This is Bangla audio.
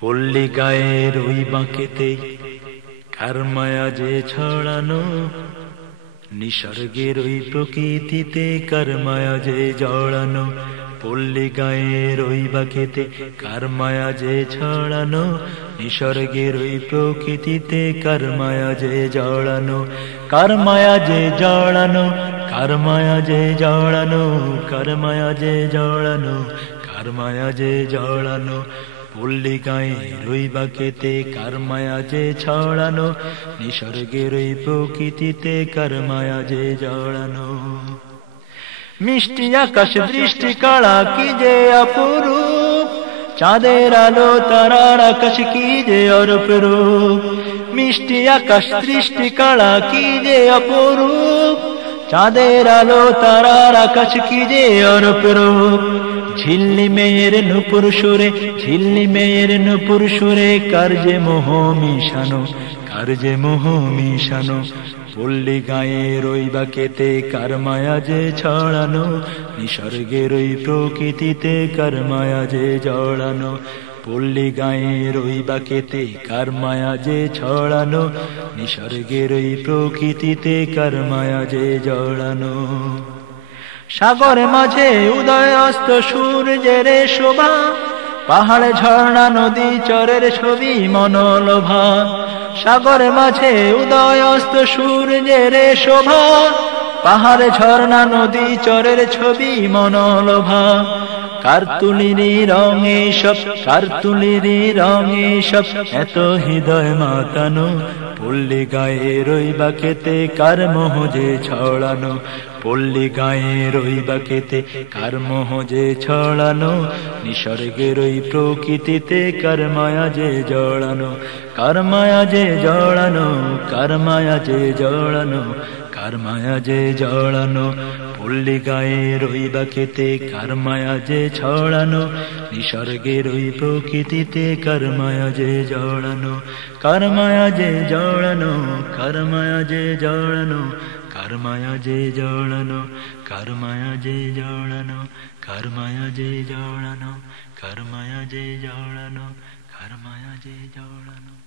পল্লী গায়ের ওই বাঁকেতে কার মায়া যে ছড়ানো, নিসর্গের ওই প্রকৃতিতে কার মায়া যে জড়ানো। পল্লী গায়ের ওই বাঁকেতে কার মায়া যে ছড়ানো, নিসর্গের ওই প্রকৃতিতে কার মায়া যে জড়ানো। কার মায়া যে জড়ানো, কার মায়া যে জড়ানো, কার মায়া যে জড়ানো, কার মায়া যে জড়ানো। পল্লী গায়ের ওই বাঁকেতে কার মায়া যে ছড়ানো, নিসর্গের ওই প্রকৃতিতে কার মায়া যে জড়ানো। মিষ্টি আকাশ দৃষ্টি কাড়া কি যে অপরূপ, চাঁদের আলো তারার আকাশ কি যে অরূপ। মিষ্টি আকাশ দৃষ্টি কাড়া কি যে অপরূপ, চাঁদের আলো তারার আকাশ কি যে অরূপ। ঝিল্লি মেয়ের নূপুর সুরে, ঝিল্লি মেয়ের নূপুর সুরে কার যে মোহ মিশানো, কার যে মোহ মিশানো। পল্লী গায়ের ওই বাঁকেতে কার মায়া যে ছড়ানো, নিসর্গের ওই প্রকৃতিতে কার মায়া যে জড়ানো। পল্লী গায়ের ওই বাঁকেতে কার মায়া যে ছড়ানো, নিসর্গের ওই প্রকৃতিতে কার মায়া যে জড়ানো। সাগর মাঝে উদয় অস্ত সূর্যের শোভা, পাহাড়ে ঝর্ণা নদী চরের ছবি মনোলোভা। সাগর মাঝে উদয় অস্ত সূর্যের শোভা, পাহাড়ে ঝর্ণা নদী চরের ছবি মনোলোভা। কার তুলিরি রঙে সব, কার তুলিরি রঙে সব এত হৃদয় মাতানো। পল্লী গায়ের ওই বাঁকেতে কার মোহ যে ছড়ানো, পল্লী গায়ের ওই বাঁকেতে কার মোহ যে ছড়ানো, নিসর্গের ওই প্রকৃতিতে কার মায়া যে জড়ানো। কার মায়া যে জড়ানো, কার মায়া যে জড়ানো, কার মায়া যে জড়ানো। পল্লী গায়ের ওই বাঁকেতে কার মায়া যে ছড়ানো, নিসর্গের ওই প্রকৃতিতে কার মায়া যে জড়ানো। কার মায়া যে জড়ানো, কার মায়া যে জড়ানো, কার মায়া যে জড়ানো, কার মায়া যে জড়ানো, কার মায়া যে জড়ানো, কার মায়া যে জড়ানো, কার মায়া যে জড়ানো।